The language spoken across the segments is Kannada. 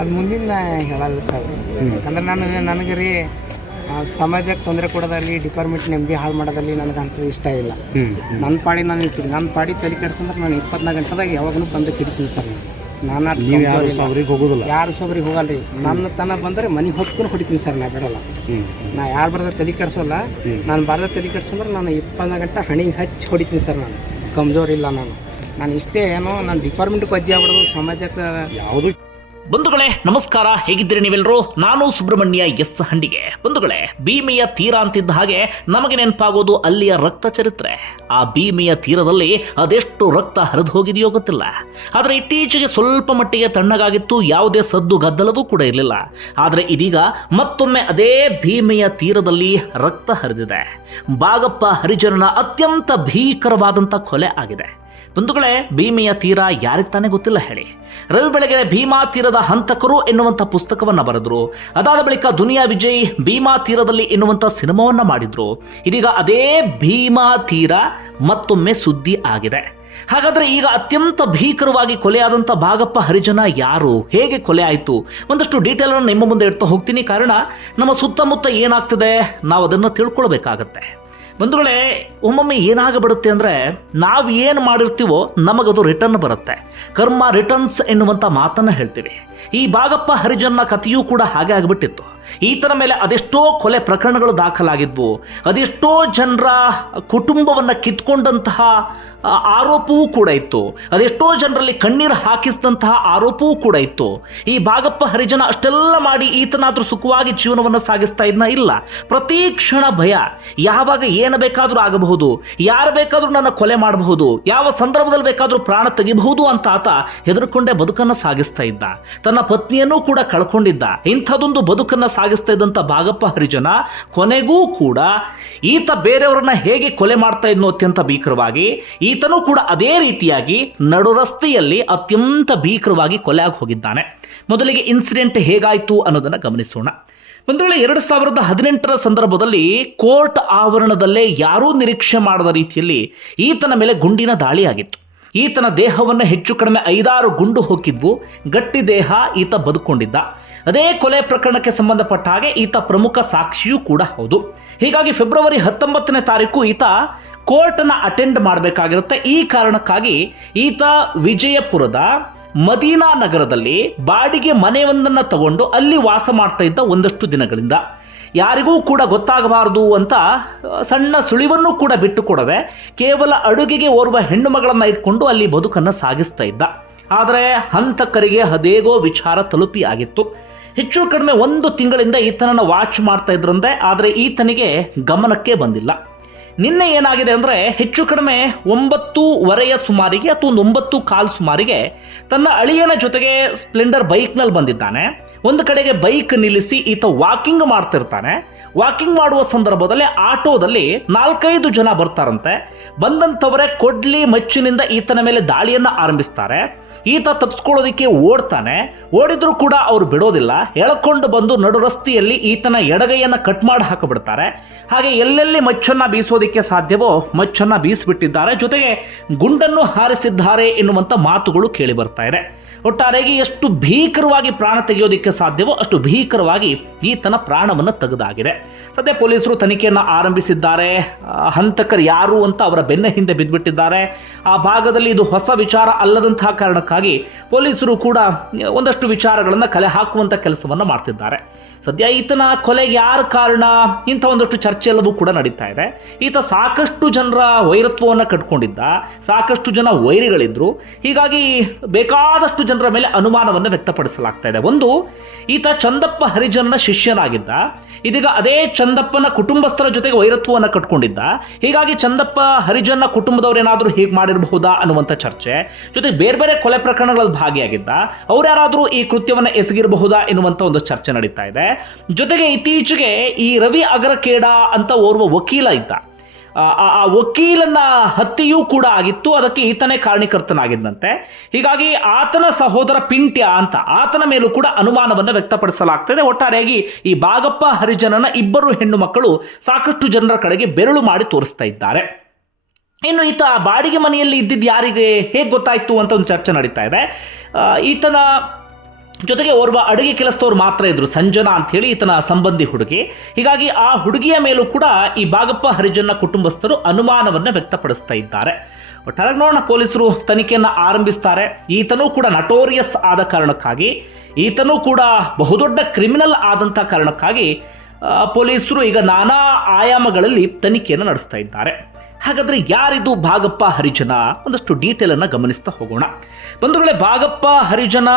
ಅದು ಮುಂದಿನ ಹೇಳಲ್ಲ ಸರ್. ಯಾಕಂದ್ರೆ ನಾನು ನನಗೆ ರೀ ಸಮಾಜಕ್ಕೆ ತೊಂದರೆ ಕೊಡೋದಲ್ಲಿ ಡಿಪಾರ್ಟ್ಮೆಂಟ್ ನೆಮ್ಮದಿ ಹಾಳು ಮಾಡೋದಲ್ಲಿ ನನಗೆ ಅಂತ ಇಷ್ಟ ಇಲ್ಲ. ನನ್ನ ಪಾಡಿ ನಾನು ಇರ್ತೀನಿ ನನ್ನ ಪಾಡಿ ತಲೆ ಕೆಡ್ಸಂದ್ರೆ ನಾನು ಇಪ್ಪತ್ನಾಲ್ಕು ಗಂಟೆದಾಗ ಯಾವಾಗಲೂ ಬಂದು ಕಿಡ್ತೀನಿ ಸರ್. ನಾನು ನೀವು ಯಾರು ಸೊಬ್ರಿಗೆ ಹೋಗೋದಿಲ್ಲ? ಯಾರು ಸೊಬ್ರಿಗೆ ರೀ. ನನ್ನ ತನ ಬಂದರೆ ಮನೆ ಹೊತ್ಕೊಂಡು ಹೊಡಿತೀನಿ ಸರ್ ನಾ ಬಿಡಲ್ಲ ನಾ ಯಾರು ಬರದ ತಲೆ ಕೆಡ್ಸೋಲ್ಲ. ನಾನು ಬರದ ತಲೆ ಕೆಡ್ಸಂದ್ರೆ ನಾನು ಇಪ್ಪತ್ನಾಲ್ಕು ಗಂಟೆ ಹಣಿ ಹಚ್ಚಿ ಹೊಡಿತೀನಿ ಸರ್ ನಾನು. ಕಮ್ಜೋರಿಲ್ಲ ನಾನು. ನಾನು ಇಷ್ಟೇ ಏನೋ ನಾನು ಡಿಪಾರ್ಟ್ಮೆಂಟ್ಗೆ ಅಜ್ಜಿ ಆಗ್ಬಿಡೋದು ಸಮಾಜಕ್ಕೆ ಯಾವುದು ಬಂಧುಗಳೇ, ನಮಸ್ಕಾರ. ಹೇಗಿದ್ದೀರಿ ನೀವೆಲ್ಲರೂ ನಾನು ಸುಬ್ರಹ್ಮಣ್ಯ ಎಸ್ ಹಂಡಿಗೆ. ಬಂಧುಗಳೇ, ಭೀಮೆಯ ತೀರ ಅಂತಿದ್ದ ಹಾಗೆ ನಮಗೆ ನೆನಪಾಗೋದು ಅಲ್ಲಿಯ ರಕ್ತ ಚರಿತ್ರೆ. ಆ ಭೀಮೆಯ ತೀರದಲ್ಲಿ ಅದೆಷ್ಟು ರಕ್ತ ಹರಿದು ಹೋಗಿದೆಯೋ ಗೊತ್ತಿಲ್ಲ. ಆದರೆ ಇತ್ತೀಚೆಗೆ ಸ್ವಲ್ಪ ಮಟ್ಟಿಗೆ ತಣ್ಣಗಾಗಿತ್ತು, ಯಾವುದೇ ಸದ್ದು ಗದ್ದಲವೂ ಕೂಡ ಇರಲಿಲ್ಲ. ಆದರೆ ಇದೀಗ ಮತ್ತೊಮ್ಮೆ ಅದೇ ಭೀಮೆಯ ತೀರದಲ್ಲಿ ರಕ್ತ ಹರಿದಿದೆ. ಬಾಗಪ್ಪ ಹರಿಜನನ ಅತ್ಯಂತ ಭೀಕರವಾದಂಥ ಕೊಲೆ ಆಗಿದೆ. ಬಂಧುಗಳೇ, ಭೀಮೆಯ ತೀರ ಯಾರಿಗೆ ತಾನೇ ಗೊತ್ತಿಲ್ಲ ಹೇಳಿ. ರವಿ ಬೆಳಗೆರೆ ಭೀಮಾ ತೀರದ ಹಂತಕರು ಎನ್ನುವಂಥ ಪುಸ್ತಕವನ್ನ ಬರೆದ್ರು. ಅದಾದ ಬಳಿಕ ದುನಿಯಾ ವಿಜಯ್ ಭೀಮಾ ತೀರದಲ್ಲಿ ಎನ್ನುವಂಥ ಸಿನಿಮಾವನ್ನ ಮಾಡಿದ್ರು. ಇದೀಗ ಅದೇ ಭೀಮಾ ತೀರ ಮತ್ತೊಮ್ಮೆ ಸುದ್ದಿ ಆಗಿದೆ. ಹಾಗಾದ್ರೆ ಈಗ ಅತ್ಯಂತ ಭೀಕರವಾಗಿ ಕೊಲೆಯಾದಂಥ ಭಾಗಪ್ಪ ಹರಿಜನ ಯಾರು? ಹೇಗೆ ಕೊಲೆ ಆಯಿತು? ಒಂದಷ್ಟು ಡೀಟೇಲ್ ಅನ್ನು ನಿಮ್ಮ ಮುಂದೆ ಇಡ್ತಾ ಹೋಗ್ತೀನಿ. ಕಾರಣ, ನಮ್ಮ ಸುತ್ತಮುತ್ತ ಏನಾಗ್ತಿದೆ, ನಾವು ಅದನ್ನು ತಿಳ್ಕೊಳ್ಬೇಕಾಗತ್ತೆ. ಬಂಧುಗಳೇ, ಒಮ್ಮೊಮ್ಮೆ ಏನಾಗಬಿಡುತ್ತೆ ಅಂದರೆ ನಾವು ಏನು ಮಾಡಿರ್ತೀವೋ ನಮಗದು ರಿಟರ್ನ್ ಬರುತ್ತೆ. ಕರ್ಮ ರಿಟರ್ನ್ಸ್ ಎನ್ನುವಂಥ ಮಾತನ್ನು ಹೇಳ್ತೀವಿ. ಈ ಬಾಗಪ್ಪ ಹರಿಜನ್ನ ಕಥೆಯೂ ಕೂಡ ಹಾಗೆ ಆಗಿಬಿಟ್ಟಿತ್ತು. ಈತನ ಮೇಲೆ ಅದೆಷ್ಟೋ ಕೊಲೆ ಪ್ರಕರಣಗಳು ದಾಖಲಾಗಿದ್ವು. ಅದೆಷ್ಟೋ ಜನರ ಕುಟುಂಬವನ್ನು ಕಿತ್ಕೊಂಡಂತಹ ಆರೋಪವೂ ಕೂಡ ಇತ್ತು. ಅದೆಷ್ಟೋ ಜನರಲ್ಲಿ ಕಣ್ಣೀರು ಹಾಕಿಸಿದಂತಹ ಆರೋಪವೂ ಕೂಡ ಇತ್ತು. ಈ ಭಾಗಪ್ಪ ಹರಿಜನ ಅಷ್ಟೆಲ್ಲ ಮಾಡಿ ಈತನಾದರೂ ಸುಖವಾಗಿ ಜೀವನವನ್ನು ಸಾಗಿಸ್ತಾ ಇದ್ನ ಇಲ್ಲ. ಪ್ರತಿ ಕ್ಷಣ ಭಯ. ಯಾವಾಗ ಏನು ಬೇಕಾದರೂ ಆಗಬಹುದು. ಯಾರು ಬೇಕಾದರೂ ನನ್ನ ಕೊಲೆ ಮಾಡಬಹುದು. ಯಾವ ಸಂದರ್ಭದಲ್ಲಿ ಬೇಕಾದರೂ ಪ್ರಾಣ ತೆಗಿಬಹುದು ಅಂತ ಆತ ಹೆದರ್ಕೊಂಡೇ ಬದುಕನ್ನು ಸಾಗಿಸ್ತಾ ಇದ್ದ. ತನ್ನ ಪತ್ನಿಯನ್ನೂ ಕೂಡ ಕಳ್ಕೊಂಡಿದ್ದ. ಇಂಥದೊಂದು ಬದುಕನ್ನು ಸಾಗಿಸ್ತಾ ಇದ್ದಂಥ ಭಾಗಪ್ಪ ಹರಿಜನ, ಕೊನೆಗೂ ಕೂಡ ಈತ ಬೇರೆಯವರನ್ನ ಹೇಗೆ ಕೊಲೆ ಮಾಡ್ತಾ ಇದ್ನೋ ಅತ್ಯಂತ ಭೀಕರವಾಗಿ, ಈತನೂ ಕೂಡ ಅದೇ ರೀತಿಯಾಗಿ ನಡು ರಸ್ತೆಯಲ್ಲಿ ಅತ್ಯಂತ ಭೀಕರವಾಗಿ ಕೊಲೆ ಆಗಿ ಹೋಗಿದ್ದಾನೆ. ಮೊದಲಿಗೆ ಇನ್ಸಿಡೆಂಟ್ ಹೇಗಾಯಿತು ಅನ್ನೋದನ್ನು ಗಮನಿಸೋಣ. ಒಂದು ವೇಳೆ ಎರಡು ಸಾವಿರದ ಹದಿನೆಂಟರ ಸಂದರ್ಭದಲ್ಲಿ ಕೋರ್ಟ್ ಆವರಣದಲ್ಲೇ ಯಾರೂ ನಿರೀಕ್ಷೆ ಮಾಡದ ರೀತಿಯಲ್ಲಿ ಈತನ ಮೇಲೆ ಗುಂಡಿನ ದಾಳಿಯಾಗಿತ್ತು. ಈತನ ದೇಹವನ್ನು ಹೆಚ್ಚು ಕಡಿಮೆ ಐದಾರು ಗುಂಡು ಹೊಕ್ಕಿದ್ವು ಗಟ್ಟಿ ದೇಹ ಈತ ಬದುಕೊಂಡಿದ್ದ. ಅದೇ ಕೊಲೆ ಪ್ರಕರಣಕ್ಕೆ ಸಂಬಂಧಪಟ್ಟ ಹಾಗೆ ಈತ ಪ್ರಮುಖ ಸಾಕ್ಷಿಯೂ ಕೂಡ ಹೌದು. ಹೀಗಾಗಿ ಫೆಬ್ರವರಿ ಹತ್ತೊಂಬತ್ತನೇ ತಾರೀಕು ಈತ ಕೋರ್ಟನ್ನು ಅಟೆಂಡ್ ಮಾಡಬೇಕಾಗಿರುತ್ತೆ. ಈ ಕಾರಣಕ್ಕಾಗಿ ಈತ ವಿಜಯಪುರದ ಮದೀನಾ ನಗರದಲ್ಲಿ ಬಾಡಿಗೆ ಮನೆಯೊಂದನ್ನು ತಗೊಂಡು ಅಲ್ಲಿ ವಾಸ ಮಾಡ್ತಾ ಇದ್ದ ಒಂದಷ್ಟು ದಿನಗಳಿಂದ. ಯಾರಿಗೂ ಕೂಡ ಗೊತ್ತಾಗಬಾರದು ಅಂತ ಸಣ್ಣ ಸುಳಿವನ್ನು ಕೂಡ ಬಿಟ್ಟುಕೊಡದೆ ಕೇವಲ ಅಡುಗೆಗೆ ಓರ್ವ ಹೆಣ್ಣು ಮಗಳನ್ನು ಇಟ್ಕೊಂಡು ಅಲ್ಲಿ ಬದುಕನ್ನು ಸಾಗಿಸ್ತಾ ಇದ್ದ. ಆದರೆ ಹಂತಕರಿಗೆ ಅದೇಗೋ ವಿಚಾರ ತಲುಪಿ ಆಗಿತ್ತು ಹೆಚ್ಚು ಕಡಿಮೆ ಒಂದು ತಿಂಗಳಿಂದ ಈತನನ್ನು ವಾಚ್ ಮಾಡ್ತಾ ಇದ್ರಂತೆ ಆದರೆ ಈತನಿಗೆ ಗಮನಕ್ಕೆ ಬಂದಿಲ್ಲ. ನಿನ್ನೆ ಏನಾಗಿದೆ ಅಂದರೆ ಹೆಚ್ಚು ಕಡಿಮೆ ಒಂಬತ್ತೂವರೆಯ ಸುಮಾರಿಗೆ ಅಥವಾ ಒಂದು ಒಂಬತ್ತು ಕಾಲ್ ಸುಮಾರಿಗೆ ತನ್ನ ಅಳಿಯನ ಜೊತೆಗೆ ಸ್ಪ್ಲೆಂಡರ್ ಬೈಕ್ನಲ್ಲಿ ಬಂದಿದ್ದಾನೆ. ಒಂದು ಕಡೆಗೆ ಬೈಕ್ ನಿಲ್ಲಿಸಿ ಈತ ವಾಕಿಂಗ್ ಮಾಡ್ತಿರ್ತಾನೆ. ವಾಕಿಂಗ್ ಮಾಡುವ ಸಂದರ್ಭದಲ್ಲಿ ಆಟೋದಲ್ಲಿ ನಾಲ್ಕೈದು ಜನ ಬರ್ತಾರಂತೆ. ಬಂದಂಥವರೇ ಕೊಡ್ಲಿ ಮಚ್ಚಿನಿಂದ ಈತನ ಮೇಲೆ ದಾಳಿಯನ್ನು ಆರಂಭಿಸ್ತಾರೆ. ಈತ ತಪ್ಪಿಸ್ಕೊಳ್ಳೋದಕ್ಕೆ ಓಡ್ತಾನೆ. ಓಡಿದ್ರೂ ಕೂಡ ಅವರು ಬಿಡೋದಿಲ್ಲ. ಎಳ್ಕೊಂಡು ಬಂದು ನಡು ರಸ್ತೆಯಲ್ಲಿ ಈತನ ಎಡಗೈಯನ್ನು ಕಟ್ ಮಾಡಿ ಹಾಕಿಬಿಡ್ತಾರೆ. ಹಾಗೆ ಎಲ್ಲೆಲ್ಲಿ ಮಚ್ಚನ್ನು ಮಚ್ಚನ್ನ ಬೀಸೋದಕ್ಕೆ ಸಾಧ್ಯವೋ? ಮಚ್ಚನ್ನು ಬೀಸಿಬಿಟ್ಟಿದ್ದಾರೆ. ಜೊತೆಗೆ ಗುಂಡನ್ನು ಹಾರಿಸಿದ್ದಾರೆ ಎನ್ನುವಂಥ ಮಾತುಗಳು ಕೇಳಿ ಬರ್ತಾ ಇದೆ. ಒಟ್ಟಾರೆಗೆ ಎಷ್ಟು ಭೀಕರವಾಗಿ ಪ್ರಾಣ ತೆಗೆಯೋದಿಕ್ಕೆ ಸಾಧ್ಯವೋ ಅಷ್ಟು ಭೀಕರವಾಗಿ ಈತನ ಪ್ರಾಣವನ್ನು ತೆಗೆದಾಗಿದೆ. ಸದ್ಯ ಪೊಲೀಸರು ತನಿಖೆಯನ್ನು ಆರಂಭಿಸಿದ್ದಾರೆ. ಹಂತಕರು ಯಾರು ಅಂತ ಅವರ ಬೆನ್ನ ಹಿಂದೆ ಬಿದ್ದುಬಿಟ್ಟಿದ್ದಾರೆ ಆ ಭಾಗದಲ್ಲಿ ಇದು ಹೊಸ ವಿಚಾರ ಅಲ್ಲದಂತಹ ಕಾರಣಕ್ಕಾಗಿ ಪೊಲೀಸರು ಕೂಡ ಒಂದಷ್ಟು ವಿಚಾರಗಳನ್ನು ಕಲೆ ಹಾಕುವಂಥ ಕೆಲಸವನ್ನು ಮಾಡ್ತಿದ್ದಾರೆ. ಸದ್ಯ ಈತನ ಕೊಲೆಗೆ ಯಾರು ಕಾರಣ? ಇಂಥ ಒಂದಷ್ಟು ಚರ್ಚೆ ಎಲ್ಲವೂ ಕೂಡ ನಡೀತಾ ಇದೆ. ಈತ ಸಾಕಷ್ಟು ಜನರ ವೈರತ್ವವನ್ನು ಕಟ್ಕೊಂಡಿದ್ದ, ಸಾಕಷ್ಟು ಜನ ವೈರಿಗಳಿದ್ರು. ಹೀಗಾಗಿ ಬೇಕಾದಷ್ಟು ಜನರ ಮೇಲೆ ಅನುಮಾನವನ್ನು ವ್ಯಕ್ತಪಡಿಸಲಾಗ್ತಾ ಇದೆ. ಒಂದು, ಈತ ಚಂದಪ್ಪ ಹರಿಜನ್ನ ಶಿಷ್ಯನಾಗಿದ್ದ. ಇದೀಗ ಅದೇ ಚಂದಪ್ಪನ ಕುಟುಂಬಸ್ಥರ ಜೊತೆಗೆ ವೈರತ್ವವನ್ನು ಕಟ್ಕೊಂಡಿದ್ದ. ಹೀಗಾಗಿ ಚಂದಪ್ಪ ಹರಿಜನ ಕುಟುಂಬದವ್ರು ಏನಾದರೂ ಹೀಗೆ ಮಾಡಿರಬಹುದಾ ಅನ್ನುವಂಥ ಚರ್ಚೆ. ಜೊತೆಗೆ ಬೇರೆ ಬೇರೆ ಕೊಲೆ ಪ್ರಕರಣಗಳಲ್ಲಿ ಭಾಗಿಯಾಗಿದ್ದ. ಅವ್ರು ಯಾರಾದರೂ ಈ ಕೃತ್ಯವನ್ನು ಎಸಗಿರಬಹುದಾ ಎನ್ನುವಂಥ ಒಂದು ಚರ್ಚೆ ನಡೀತಾ ಇದೆ. ಜೊತೆಗೆ ಇತ್ತೀಚೆಗೆ ಈ ರವಿ ಅಗರಕೇಡ ಅಂತ ಓರ್ವ ವಕೀಲ ಇದ್ದ. ಆ ವಕೀಲನ ಹತ್ಯೆಯೂ ಕೂಡ ಆಗಿತ್ತು. ಅದಕ್ಕೆ ಈತನೇ ಕಾರಣೀಕರ್ತನಾಗಿದ್ದಂತೆ ಹೀಗಾಗಿ ಆತನ ಸಹೋದರ ಪಿಂಟ್ಯ ಅಂತ ಆತನ ಮೇಲೂ ಕೂಡ ಅನುಮಾನವನ್ನು ವ್ಯಕ್ತಪಡಿಸಲಾಗ್ತದೆ. ಒಟ್ಟಾರೆಯಾಗಿ ಈ ಬಾಗಪ್ಪ ಹರಿಜನನ ಇಬ್ಬರು ಹೆಣ್ಣು ಮಕ್ಕಳು ಸಾಕಷ್ಟು ಜನರ ಕಡೆಗೆ ಬೆರಳು ಮಾಡಿ ತೋರಿಸ್ತಾ ಇದ್ದಾರೆ. ಇನ್ನು ಈತ ಬಾಡಿಗೆ ಮನೆಯಲ್ಲಿ ಇದ್ದಿದ್ದು ಯಾರಿಗೆ? ಹೇಗೆ ಗೊತ್ತಾಯಿತು ಅಂತ ಒಂದು ಚರ್ಚೆ ನಡೀತಾ ಇದೆ. ಈತನ ಜೊತೆಗೆ ಓರ್ವ ಅಡುಗೆ ಕೆಲಸದವ್ರು ಮಾತ್ರ ಇದ್ರು. ಸಂಜನಾ ಅಂತ ಹೇಳಿ ಈತನ ಸಂಬಂಧಿ ಹುಡುಗಿ. ಹೀಗಾಗಿ ಆ ಹುಡುಗಿಯ ಮೇಲೂ ಕೂಡ ಈ ಬಾಗಪ್ಪ ಹರಿಜನ್ನ ಕುಟುಂಬಸ್ಥರು ಅನುಮಾನವನ್ನ ವ್ಯಕ್ತಪಡಿಸ್ತಾ ಇದ್ದಾರೆ. ಒಟ್ಟಾರೆ ನೋಡೋಣ, ಪೊಲೀಸರು ತನಿಖೆಯನ್ನು ಆರಂಭಿಸ್ತಾರೆ. ಈತನೂ ಕೂಡ ನಟೋರಿಯಸ್ ಆದ ಕಾರಣಕ್ಕಾಗಿ, ಈತನೂ ಕೂಡ ಬಹುದೊಡ್ಡ ಕ್ರಿಮಿನಲ್ ಆದಂಥ ಕಾರಣಕ್ಕಾಗಿ ಪೊಲೀಸರು ಈಗ ನಾನಾ ಆಯಾಮಗಳಲ್ಲಿ ತನಿಖೆಯನ್ನು ನಡೆಸ್ತಾ ಇದ್ದಾರೆ. ಹಾಗಾದರೆ ಯಾರಿದು ಭಾಗಪ್ಪ ಹರಿಜನ? ಒಂದಷ್ಟು ಡೀಟೇಲ್ ಅನ್ನ ಗಮನಿಸ್ತಾ ಹೋಗೋಣ. ಬಂಧುಗಳೇ ಭಾಗಪ್ಪ ಹರಿಜನ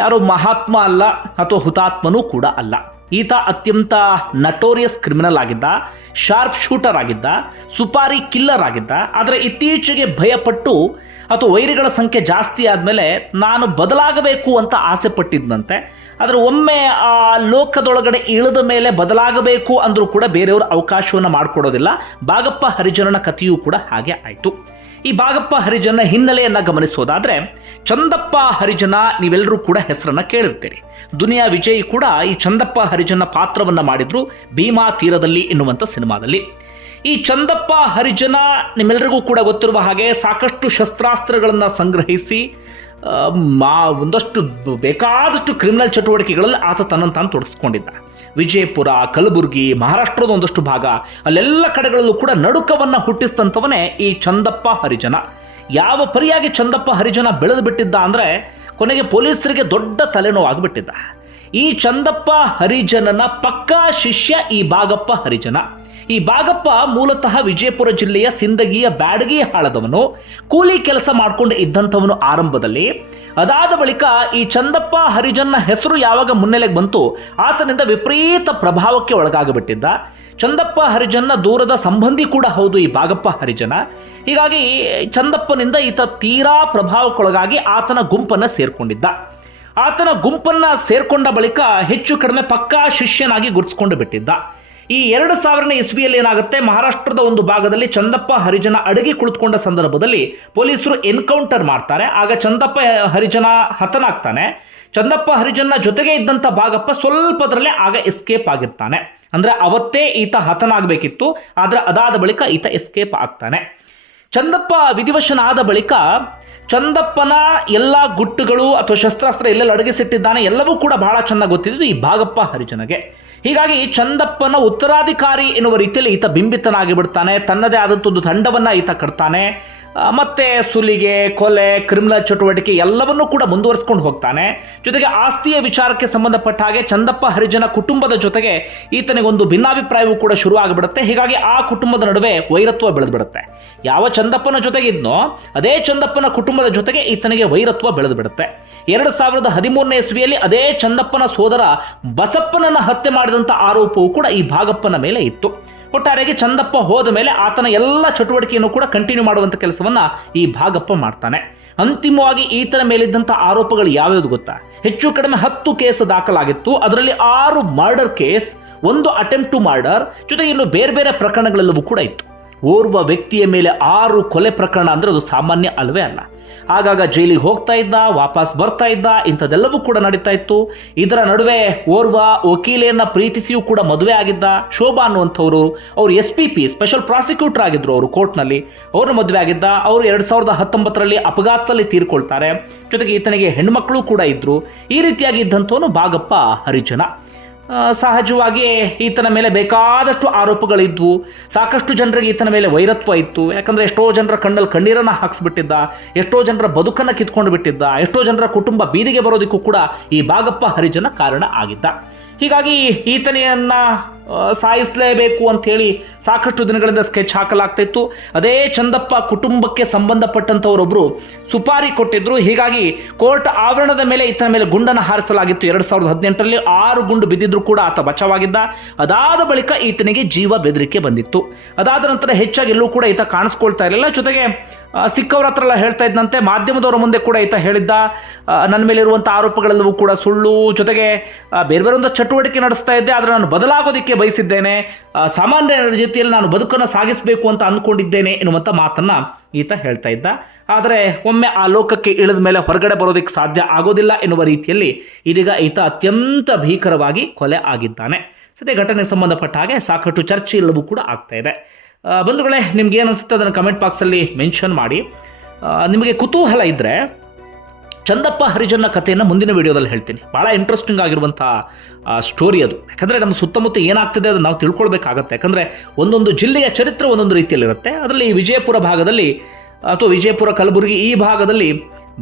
ಯಾರೋ ಮಹಾತ್ಮ ಅಲ್ಲ ಅಥವಾ ಹುತಾತ್ಮನೂ ಕೂಡ ಅಲ್ಲ. ಈತ ಅತ್ಯಂತ ನಟೋರಿಯಸ್ ಕ್ರಿಮಿನಲ್ ಆಗಿದ್ದ ಶಾರ್ಪ್ ಶೂಟರ್ ಆಗಿದ್ದ, ಸುಪಾರಿ ಕಿಲ್ಲರ್ ಆಗಿದ್ದ. ಆದರೆ ಇತ್ತೀಚೆಗೆ ಭಯಪಟ್ಟು ಅಥವಾ ವೈರಿಗಳ ಸಂಖ್ಯೆ ಜಾಸ್ತಿ ಆದಮೇಲೆ ನಾನು ಬದಲಾಗಬೇಕು ಅಂತ ಆಸೆ ಪಟ್ಟಿದ್ದಂತೆ ಆದರೆ ಒಮ್ಮೆ ಆ ಲೋಕದೊಳಗಡೆ ಇಳಿದ ಮೇಲೆ ಬದಲಾಗಬೇಕು ಅಂದರೂ ಕೂಡ ಬೇರೆಯವರು ಅವಕಾಶವನ್ನು ಮಾಡಿಕೊಡೋದಿಲ್ಲ. ಬಾಗಪ್ಪ ಹರಿಜನನ ಕಥೆಯೂ ಕೂಡ ಹಾಗೆ ಆಯಿತು. ಈ ಬಾಗಪ್ಪ ಹರಿಜನ ಹಿನ್ನೆಲೆಯನ್ನು ಗಮನಿಸೋದಾದ್ರೆ ಚಂದಪ್ಪ ಹರಿಜನ ನೀವೆಲ್ಲರೂ ಕೂಡ ಹೆಸರನ್ನು ಕೇಳಿರ್ತೀರಿ. ದುನಿಯಾ ವಿಜಯ್ ಕೂಡ ಈ ಚಂದಪ್ಪ ಹರಿಜನ ಪಾತ್ರವನ್ನು ಮಾಡಿದ್ರು ಭೀಮಾ ತೀರದಲ್ಲಿ ಎನ್ನುವಂಥ ಸಿನಿಮಾದಲ್ಲಿ. ಈ ಚಂದಪ್ಪ ಹರಿಜನ ನಿಮ್ಮೆಲ್ಲರಿಗೂ ಕೂಡ ಗೊತ್ತಿರುವ ಹಾಗೆ ಸಾಕಷ್ಟು ಶಸ್ತ್ರಾಸ್ತ್ರಗಳನ್ನು ಸಂಗ್ರಹಿಸಿ ಮಾ, ಒಂದಷ್ಟು ಬೇಕಾದಷ್ಟು ಕ್ರಿಮಿನಲ್ ಚಟುವಟಿಕೆಗಳಲ್ಲಿ ಆತ ತನ್ನ ತಾನು ತೊಡಗಿಸ್ಕೊಂಡಿದ್ದ ವಿಜಯಪುರ, ಕಲಬುರಗಿ, ಮಹಾರಾಷ್ಟ್ರದ ಒಂದಷ್ಟು ಭಾಗ, ಅಲ್ಲೆಲ್ಲ ಕಡೆಗಳಲ್ಲೂ ಕೂಡ ನಡುಕವನ್ನು ಹುಟ್ಟಿಸಿದಂಥವನೇ ಈ ಚಂದಪ್ಪ ಹರಿಜನ. ಯಾವ ಪರಿಯಾಗಿ ಚಂದಪ್ಪ ಹರಿಜನ ಬೆಳೆದು ಬಿಟ್ಟಿದ್ದ ಅಂದರೆ ಕೊನೆಗೆ ಪೊಲೀಸರಿಗೆ ದೊಡ್ಡ ತಲೆನೋವಾಗಿಬಿಟ್ಟಿದ್ದ. ಈ ಚಂದಪ್ಪ ಹರಿಜನನ ಪಕ್ಕಾ ಶಿಷ್ಯ ಈ ಬಾಗಪ್ಪ ಹರಿಜನ. ಈ ಬಾಗಪ್ಪ ಮೂಲತಃ ವಿಜಯಪುರ ಜಿಲ್ಲೆಯ ಸಿಂದಗಿಯ ಬ್ಯಾಡಗಿ ಹಾಳದವನು. ಕೂಲಿ ಕೆಲಸ ಮಾಡಿಕೊಂಡು ಇದ್ದಂಥವನು ಆರಂಭದಲ್ಲಿ. ಅದಾದ ಬಳಿಕ ಈ ಚಂದಪ್ಪ ಹರಿಜನ್ನ ಹೆಸರು ಯಾವಾಗ ಮುನ್ನೆಲೆಗೆ ಬಂತು, ಆತನಿಂದ ವಿಪರೀತ ಪ್ರಭಾವಕ್ಕೆ ಒಳಗಾಗಿಬಿಟ್ಟಿದ್ದ. ಚಂದಪ್ಪ ಹರಿಜನ್ನ ದೂರದ ಸಂಬಂಧಿ ಕೂಡ ಹೌದು ಈ ಬಾಗಪ್ಪ ಹರಿಜನ. ಹೀಗಾಗಿ ಚಂದಪ್ಪನಿಂದ ಈತ ತೀರಾ ಪ್ರಭಾವಕ್ಕೊಳಗಾಗಿ ಆತನ ಗುಂಪನ್ನು ಸೇರಿಕೊಂಡಿದ್ದ. ಆತನ ಗುಂಪನ್ನ ಸೇರ್ಕೊಂಡ ಬಳಿಕ ಹೆಚ್ಚು ಕಡಿಮೆ ಪಕ್ಕಾ ಶಿಷ್ಯನಾಗಿ ಗುರುತಿಸ್ಕೊಂಡು ಬಿಟ್ಟಿದ್ದ. ಈ ಎರಡು ಸಾವಿರನೇ ಇಸ್ವಿಯಲ್ಲಿ ಏನಾಗುತ್ತೆ? ಮಹಾರಾಷ್ಟ್ರದ ಒಂದು ಭಾಗದಲ್ಲಿ ಚಂದಪ್ಪ ಹರಿಜನ ಅಡಗಿ ಕುಳಿತುಕೊಂಡ ಸಂದರ್ಭದಲ್ಲಿ ಪೊಲೀಸರು ಎನ್ಕೌಂಟರ್ ಮಾಡ್ತಾರೆ. ಆಗ ಚಂದಪ್ಪ ಹರಿಜನ ಹತನಾಗ್ತಾನೆ. ಚಂದಪ್ಪ ಹರಿಜನ ಜೊತೆಗೆ ಇದ್ದಂಥ ಭಾಗಪ್ಪ ಸ್ವಲ್ಪದರಲ್ಲೇ ಆಗ ಎಸ್ಕೇಪ್ ಆಗಿರ್ತಾನೆ. ಅಂದ್ರೆ ಅವತ್ತೇ ಈತ ಹತನಾಗಬೇಕಿತ್ತು. ಆದರೆ ಅದಾದ ಬಳಿಕ ಈತ ಎಸ್ಕೇಪ್ ಆಗ್ತಾನೆ. ಚಂದಪ್ಪ ವಿಧಿವಶನಾದ ಬಳಿಕ ಚಂದಪ್ಪನ ಎಲ್ಲ ಗುಟ್ಟುಗಳು ಅಥವಾ ಶಸ್ತ್ರಾಸ್ತ್ರ ಎಲ್ಲೆಲ್ಲಿ ಅಡಗಿಸಿಟ್ಟಿದ್ದಾನೆ ಎಲ್ಲವೂ ಕೂಡ ಬಹಳ ಚೆನ್ನಾಗಿ ಗೊತ್ತಿದ್ದು ಈ ಭಾಗಪ್ಪ ಹರಿಜನಗೆ. ಹೀಗಾಗಿ ಚಂದಪ್ಪನ ಉತ್ತರಾಧಿಕಾರಿ ಎನ್ನುವ ರೀತಿಯಲ್ಲಿ ಈತ ಬಿಂಬಿತನಾಗಿ ಬಿಡ್ತಾನೆ. ತನ್ನದೇ ಆದಂಥ ಒಂದು ತಂಡವನ್ನು ಈತ ಕಟ್ತಾನೆ. ಮತ್ತೆ ಸುಲಿಗೆ, ಕೊಲೆ, ಕ್ರಿಮಿನಲ್ ಚಟುವಟಿಕೆ ಎಲ್ಲವನ್ನೂ ಕೂಡ ಮುಂದುವರಿಸ್ಕೊಂಡು ಹೋಗ್ತಾನೆ. ಜೊತೆಗೆ ಆಸ್ತಿಯ ವಿಚಾರಕ್ಕೆ ಸಂಬಂಧಪಟ್ಟ ಹಾಗೆ ಚಂದಪ್ಪ ಹರಿಜನ ಕುಟುಂಬದ ಜೊತೆಗೆ ಈತನಿಗೊಂದು ಭಿನ್ನಾಭಿಪ್ರಾಯವೂ ಕೂಡ ಶುರು ಆಗಿಬಿಡುತ್ತೆ ಹೀಗಾಗಿ ಆ ಕುಟುಂಬದ ನಡುವೆ ವೈರತ್ವ ಬೆಳೆದ್ಬಿಡುತ್ತೆ. ಯಾವ ಚಂದಪ್ಪನ ಜೊತೆಗಿದ್ನೋ, ಅದೇ ಚಂದಪ್ಪನ ಕುಟುಂಬದ ಜೊತೆಗೆ ಈತನಿಗೆ ವೈರತ್ವ ಬೆಳೆದು ಬಿಡುತ್ತೆ ಎರಡು ಸಾವಿರದ ಹದಿಮೂರನೇ ಇಸ್ವಿಯಲ್ಲಿ ಅದೇ ಚಂದಪ್ಪನ ಸೋದರ ಬಸಪ್ಪನನ್ನ ಹತ್ಯೆ ಮಾಡಿದಂಥ ಆರೋಪವೂ ಕೂಡ ಈ ಭಾಗಪ್ಪನ ಮೇಲೆ ಇತ್ತು. ಒಟ್ಟಾರೆಗೆ ಚಂದಪ್ಪ ಹೋದ ಮೇಲೆ ಆತನ ಎಲ್ಲ ಚಟುವಟಿಕೆಯನ್ನು ಕೂಡ ಕಂಟಿನ್ಯೂ ಮಾಡುವಂಥ ಕೆಲಸವನ್ನು ಈ ಭಾಗಪ್ಪ ಮಾಡ್ತಾನೆ. ಅಂತಿಮವಾಗಿ ಈತನ ಮೇಲಿದ್ದಂಥ ಆರೋಪಗಳು ಯಾವ್ಯಾವ್ದು ಗೊತ್ತಾ? ಹೆಚ್ಚು ಕಡಿಮೆ ಹತ್ತು ಕೇಸ್ ದಾಖಲಾಗಿತ್ತು. ಅದರಲ್ಲಿ ಆರು ಮರ್ಡರ್ ಕೇಸ್ ಒಂದು ಅಟೆಂಪ್ಟ್ ಟು ಮರ್ಡರ್ ಜೊತೆಗೆ ಇನ್ನು ಬೇರೆ ಬೇರೆ ಪ್ರಕರಣಗಳೆಲ್ಲವೂ ಕೂಡ ಇತ್ತು. ಓರ್ವ ವ್ಯಕ್ತಿಯ ಮೇಲೆ ಆರು ಕೊಲೆ ಪ್ರಕರಣ ಅಂದರೆ ಅದು ಸಾಮಾನ್ಯ ಅಲ್ವೇ ಅಲ್ಲ. ಆಗಾಗ ಜೈಲಿಗೆ ಹೋಗ್ತಾ ಇದ್ದ, ವಾಪಸ್ ಬರ್ತಾ ಇದ್ದ, ಇಂಥದ್ದೆಲ್ಲವೂ ಕೂಡ ನಡೀತಾ ಇತ್ತು. ಇದರ ನಡುವೆ ಓರ್ವ ವಕೀಲೆಯನ್ನ ಪ್ರೀತಿಸಿಯೂ ಕೂಡ ಮದುವೆ ಆಗಿದ್ದ ಶೋಭಾ ಅನ್ನುವಂಥವ್ರು, ಅವರು S P P special prosecutor ಆಗಿದ್ರು ಅವರು ಕೋರ್ಟ್ನಲ್ಲಿ. ಅವರು ಮದುವೆ ಆಗಿದ್ದ, ಅವರು ಎರಡು ಸಾವಿರದ ಹತ್ತೊಂಬತ್ತರಲ್ಲಿ ಅಪಘಾತದಲ್ಲಿ ತೀರ್ಕೊಳ್ತಾರೆ. ಜೊತೆಗೆ ಈತನಿಗೆ ಹೆಣ್ಮಕ್ಳು ಕೂಡ ಇದ್ದರು ಈ ರೀತಿಯಾಗಿ ಇದ್ದಂಥವನು ಭಾಗಪ್ಪ ಹರಿಜನ. ಸಹಜವಾಗಿ ಈತನ ಮೇಲೆ ಬೇಕಾದಷ್ಟು ಆರೋಪಗಳಿದ್ವು ಸಾಕಷ್ಟು ಜನರಿಗೆ ಈತನ ಮೇಲೆ ವೈರತ್ವ ಇತ್ತು. ಯಾಕಂದರೆ ಎಷ್ಟೋ ಜನರ ಕಣ್ಣಲ್ಲಿ ಕಣ್ಣೀರನ್ನು ಹಾಕ್ಸ್ಬಿಟ್ಟಿದ್ದ, ಎಷ್ಟೋ ಜನರ ಬದುಕನ್ನು ಕಿತ್ಕೊಂಡು ಬಿಟ್ಟಿದ್ದ, ಎಷ್ಟೋ ಜನರ ಕುಟುಂಬ ಬೀದಿಗೆ ಬರೋದಕ್ಕೂ ಕೂಡ ಈ ಬಾಗಪ್ಪ ಹರಿಜನ ಕಾರಣ ಆಗಿದ್ದ. ಹೀಗಾಗಿ ಈತನೆಯನ್ನ ಸಾಯಿಸಲೇಬೇಕು ಅಂತ ಹೇಳಿ ಸಾಕಷ್ಟು ದಿನಗಳಿಂದ ಸ್ಕೆಚ್ ಹಾಕಲಾಗ್ತಾ ಇತ್ತು ಅದೇ ಚಂದಪ್ಪ ಕುಟುಂಬಕ್ಕೆ ಸಂಬಂಧಪಟ್ಟಂಥವರೊಬ್ಬರು ಸುಪಾರಿ ಕೊಟ್ಟಿದ್ರು. ಹೀಗಾಗಿ ಕೋರ್ಟ್ ಆವರಣದ ಮೇಲೆ ಈತನ ಮೇಲೆ ಗುಂಡನ್ನು ಹಾರಿಸಲಾಗಿತ್ತು. ಎರಡು ಸಾವಿರದ ಹದಿನೆಂಟರಲ್ಲಿ ಆರು ಗುಂಡು ಬಿದ್ದಿದ್ರು ಕೂಡ ಆತ ಬಚಾವಾಗಿದ್ದ. ಅದಾದ ಬಳಿಕ ಈತನಿಗೆ ಜೀವ ಬೆದರಿಕೆ ಬಂದಿತ್ತು. ಅದಾದ ನಂತರ ಹೆಚ್ಚಾಗಿ ಎಲ್ಲೂ ಕೂಡ ಈತ ಕಾಣಿಸ್ಕೊಳ್ತಾ ಇರಲಿಲ್ಲ. ಜೊತೆಗೆ ಸಿಕ್ಕವರ ಹತ್ರ ಎಲ್ಲ ಹೇಳ್ತಾ ಇದ್ದಂತೆ ಮಾಧ್ಯಮದವರ ಮುಂದೆ ಕೂಡ ಈತ ಹೇಳಿದ್ದ ನನ್ನ ಮೇಲೆ ಇರುವಂಥ ಆರೋಪಗಳೆಲ್ಲವೂ ಕೂಡ ಸುಳ್ಳು. ಜೊತೆಗೆ ಬೇರೆ ಬೇರೆ ಒಂದು ಚಟುವಟಿಕೆ ನಡೆಸ್ತಾ ಇದ್ದೆ. ಆದರೆ ನಾನು ಬದಲಾಗೋದಕ್ಕೆ ಬಯಸಿದ್ದೇನೆ ಸಾಮಾನ್ಯರ ಜೊತೆಯಲ್ಲಿ ನಾನು ಬದುಕನ್ನು ಸಾಗಿಸಬೇಕು ಅಂತ ಅಂದ್ಕೊಂಡಿದ್ದೇನೆ ಎನ್ನುವಂಥ ಮಾತನ್ನು ಈತ ಹೇಳ್ತಾ ಇದ್ದ. ಆದರೆ ಒಮ್ಮೆ ಆ ಲೋಕಕ್ಕೆ ಇಳಿದ ಮೇಲೆ ಹೊರಗಡೆ ಬರೋದಕ್ಕೆ ಸಾಧ್ಯ ಆಗೋದಿಲ್ಲ ಎನ್ನುವ ರೀತಿಯಲ್ಲಿ ಇದೀಗ ಈತ ಅತ್ಯಂತ ಭೀಕರವಾಗಿ ಕೊಲೆ ಆಗಿದ್ದಾನೆ. ಸದ್ಯ ಘಟನೆ ಸಂಬಂಧಪಟ್ಟ ಹಾಗೆ ಸಾಕಷ್ಟು ಚರ್ಚೆ ಎಲ್ಲವೂ ಕೂಡ ಆಗ್ತಾ ಇದೆ. ಬಂಧುಗಳೇ, ನಿಮ್ಗೆ ಏನು ಅನಿಸುತ್ತೆ ಅದನ್ನು ಕಮೆಂಟ್ ಬಾಕ್ಸಲ್ಲಿ ಮೆನ್ಷನ್ ಮಾಡಿ. ನಿಮಗೆ ಕುತೂಹಲ ಇದ್ದರೆ ಚಂದಪ್ಪ ಹರಿಜನ ಕಥೆಯನ್ನು ಮುಂದಿನ ವಿಡಿಯೋದಲ್ಲಿ ಹೇಳ್ತೀನಿ. ಭಾಳ ಇಂಟ್ರೆಸ್ಟಿಂಗ್ ಆಗಿರುವಂಥ ಸ್ಟೋರಿ ಅದು. ಯಾಕಂದರೆ ನಮ್ಮ ಸುತ್ತಮುತ್ತ ಏನಾಗ್ತಿದೆ ಅದು ನಾವು ತಿಳ್ಕೊಳ್ಬೇಕಾಗತ್ತೆ. ಯಾಕಂದರೆ ಒಂದೊಂದು ಜಿಲ್ಲೆಯ ಚರಿತ್ರೆ ಒಂದೊಂದು ರೀತಿಯಲ್ಲಿರುತ್ತೆ. ಅದರಲ್ಲಿ ವಿಜಯಪುರ ಭಾಗದಲ್ಲಿ, ಅಥವಾ ವಿಜಯಪುರ ಕಲಬುರಗಿ ಈ ಭಾಗದಲ್ಲಿ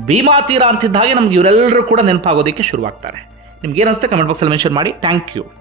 ಭೀಮಾ ತೀರ ಅಂತಿದ್ದ ನಮ್ಗೆ ಇವರೆಲ್ಲರೂ ಕೂಡ ನೆನಪಾಗೋದಕ್ಕೆ ಶುರುವಾಗ್ತಾರೆ. ನಿಮ್ಗೆ ಅನಿಸುತ್ತೆ? ಕಮೆಂಟ್ ಬಾಕ್ಸಲ್ಲಿ ಮೆನ್ಷನ್ ಮಾಡಿ. Thank you